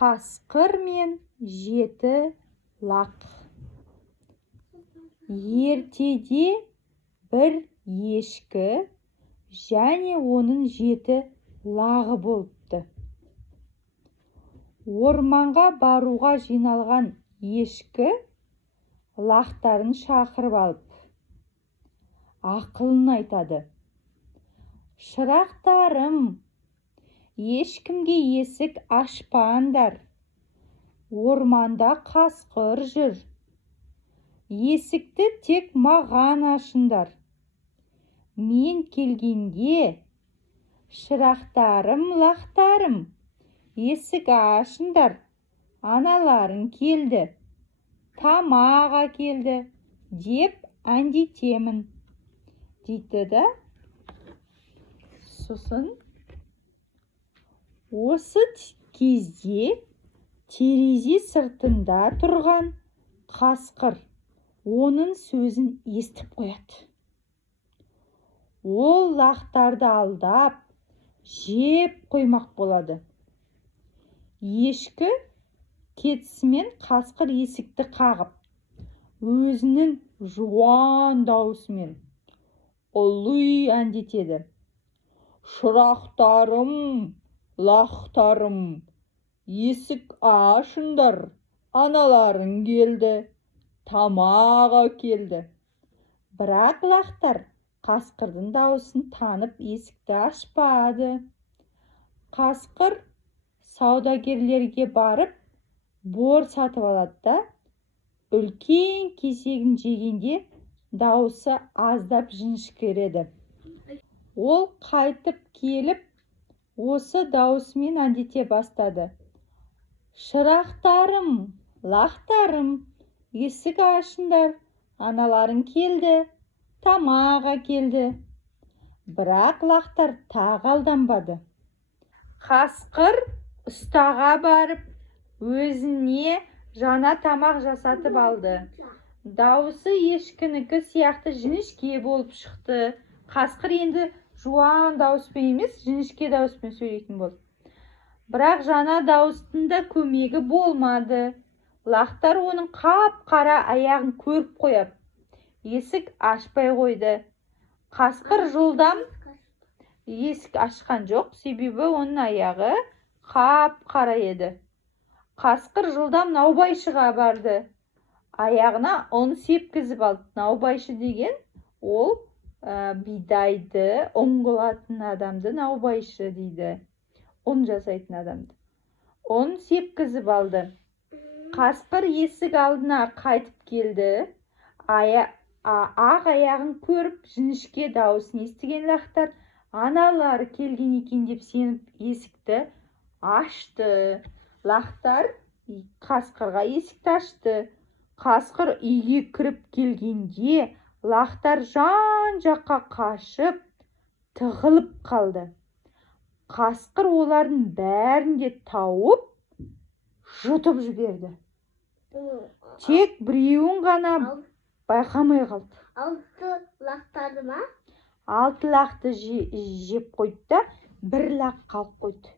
Қасқыр мен жеті лақ. Ертеде бір ешкі және оның жеті лағы болыпты. Орманға баруға жиналған ешкі лақтарын шақырып алып, ақылын айтады. Шырақтарым, ешкімге есік ашпаңдар. Орманда қасқыр жүр. Есікті тек маған ашыңдар. Мен келгенде, шырақтарым, лақтарым, есік ашыңдар. Аналарың келді, тамақ әкелді деп әндетемін, дейді да. Сосын осы кезде терезе сыртында тұрған қасқыр оның сөзін естіп қояды. Ол лақтарды алдап, жеп қоймақ болады. Ешкі кетісімен қасқыр есікті қағып, өзінің жуан даусымен ұлы әндетеді. Шырақтарым, лақтарым, есік ашыңдар, аналарың келді, тамақ әкелді. Бірақ лақтар қасқырдың даусын танып есікті ашпады. Қасқыр саудагерлерге барып, бор сатып алады да, үлкен кесегін жегенде даусы аздап жіңішкереді. Ол қайтып келіп, осы даусымен әндете бастады. Шырақтарым, лақтарым, есік ашыңдар, аналарың келді, тамақ әкелді. Бірақ лақтар тағы алданбады. Қасқыр ұстаға барып, өзіне жаңа тамақ жасатып алды. Даусы ешкінікі сияқты жіңішке болып шықты. Қасқыр енді жуан дауыспен емес, жіңішке дауыспен сөйлейтін болды. Бірақ жаңа дауыстың да көмегі болмады. Лақтар оның қап-қара аяғын көріп қойып, есік ашпай қойды. Қасқыр жылдам есік ашқан жоқ, себебі оның аяғы қап-қара еді. Қасқыр жылдам наубайшыға барды. Аяғына ұн сепкізіп алды. Наубайшы деген ол бидайды ұн қылатын адамды наубайшы дейді. Ұн жасайтын адамды. Ұн сепкізіп алды. Қасқыр есік алдына қайтып келді. Ақ аяғын көріп, жіңішке дауысын естіген лақтар аналары келген екен деп сеніп есікті ашты. Лақтар қасқырға есікті ашты. Қасқыр үйге кіріп келгенде лақтар жан-жаққа қашып, тығылып қалды. Қасқыр олардың бәрін де тауып, жұтып жіберді. Тек біреуін ғана байқамай қалды. 6 лақтарды ма? 6 лақты жеп қойды да, 1 лақ қалып қойды.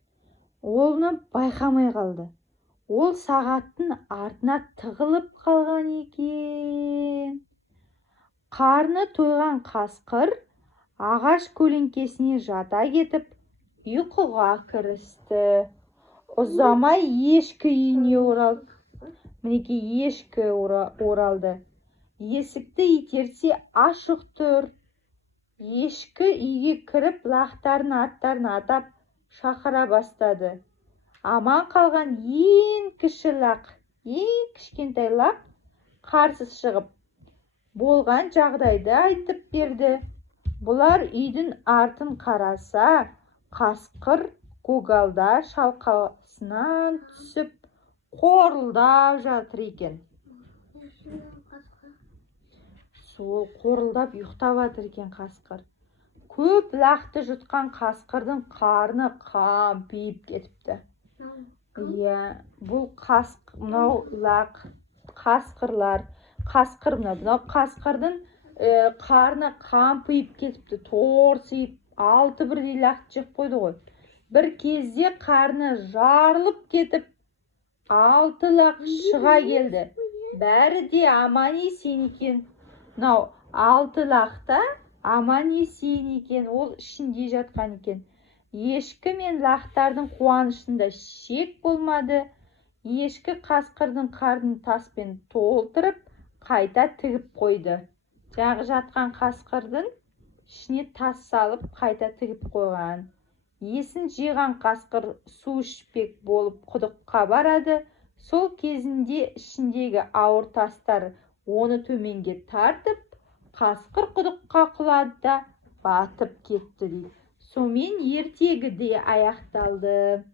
Оны байқамай қалды. Ол сағаттың артына тығылып қалған екен. Қарны тойған қасқыр ағаш көлеңкесіне жата кетіп, ұйқыға кірісті. Ұзамай ешкі үйіне оралды. Мінекей ешкі оралды. Есікті итерсе ашық тұр. Ешкі үйге кіріп, лақтарын аттарын атап шақыра бастады. Аман қалған ең кіші лақ, ең кішкентай лақ қарсы шығып, болған жағдайды айтып берді. Бұлар үйдің артын қараса, қасқыр көгалда шалқасынан түсіп, қорылдап жатыр екен. Сол қорылдап ұйықтап жатыр екен қасқыр. Көп лақты жұтқан қасқырдың қарны қампиып кетіпті. Бұл қасқырлар, мынау қасқырдың қарны қампиып кетіпті, торсиып, 6 бірдей лақты жеп қойды ғой. Бір кезде қарны жарылып кетіп, 6 лақ шыға келді. Бәрі де аман есен екен. Мынау 6 лақта аман есен екен. Ол ішінде жатқан екен. Ешкі мен лақтардың қуанышында шек болмады. Ешкі қасқырдың қарнын таспен толтырып, қайта тігіп қойды. Жаңағы жатқан қасқырдың ішіне тас салып, қайта тігіп қойған. Есін жиған қасқыр су ішпек болып құдыққа барады. Сол кезінде ішіндегі ауыр тастар оны төменге тартып, қасқыр құдыққа құлады да батып кетті дейді. Сонымен ертегі де аяқталды.